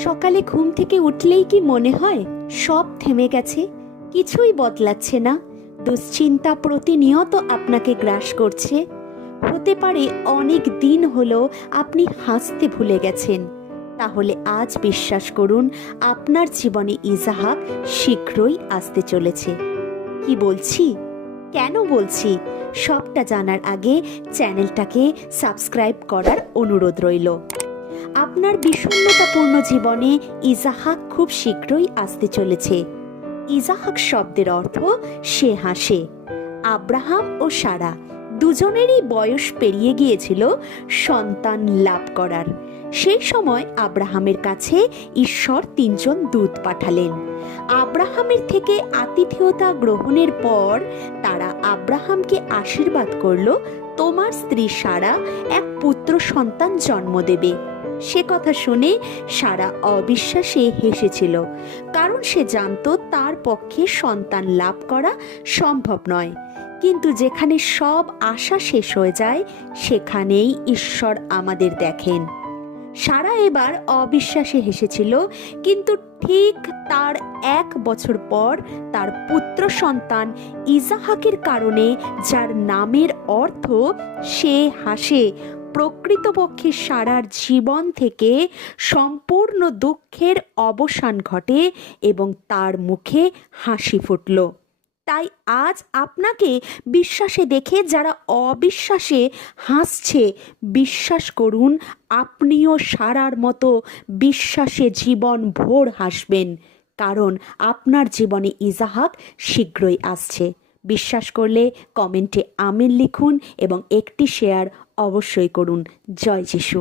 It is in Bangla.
সকালে ঘুম থেকে উঠলেই কি মনে হয় সব থেমে গেছে, কিছুই বদলাচ্ছে না? দুশ্চিন্তা প্রতিনিয়ত আপনাকে গ্রাস করছে। হতে পারে অনেক দিন হলো আপনি হাসতে ভুলে গেছেন। তাহলে আজ বিশ্বাস করুন, আপনার জীবনে ইজাহাক শীঘ্রই আসতে চলেছে। কি বলছি, কেন বলছি, সবটা জানার আগে চ্যানেলটাকে সাবস্ক্রাইব করার অনুরোধ রইল। আপনার বিষণ্ণতাপূর্ণ জীবনে ইজাহাক খুব শীঘ্রই আসতে চলেছে। ইজাহাক শব্দের অর্থ সে হাসে। আব্রাহাম ও সারা দুজনেরই বয়স পেরিয়ে গিয়েছিল সন্তান লাভ করার। সেই সময় আব্রাহামের কাছে ঈশ্বর 3জন দূত পাঠালেন। আব্রাহামের থেকে আতিথেয়তা গ্রহণের পর তারা আব্রাহামকে আশীর্বাদ করল, তোমার স্ত্রী সারা এক পুত্র সন্তান জন্ম দেবে। সে কথা শুনে সারা অবিশ্বাসে হেসেছিল, কারণ সে জানত তার পক্ষে সন্তান লাভ করা সম্ভব নয়। কিন্তু যেখানে সব আশা শেষ হয়ে যায়, সেখানেই ঈশ্বর আমাদের দেখেন। সারা এবার অবিশ্বাসে হেসেছিল, কিন্তু ঠিক তার 1 বছর পর তার পুত্র সন্তান ইজাহাকের কারণে, যার নামের অর্থ সে হাসে, প্রকৃতপক্ষে সারার জীবন থেকে সম্পূর্ণ দুঃখের অবসান ঘটে এবং তার মুখে হাসি ফুটল। তাই আজ আপনাকে বিশ্বাসে দেখে যারা অবিশ্বাসে হাসছে, বিশ্বাস করুন, আপনিও সারার মতো বিশ্বাসে জীবন ভোর হাসবেন, কারণ আপনার জীবনে ইজাহাক শীঘ্রই আসছে। বিশ্বাস করলে কমেন্টে আমিন লিখুন এবং একটি শেয়ার অবশ্যই করুন। জয় যিশু।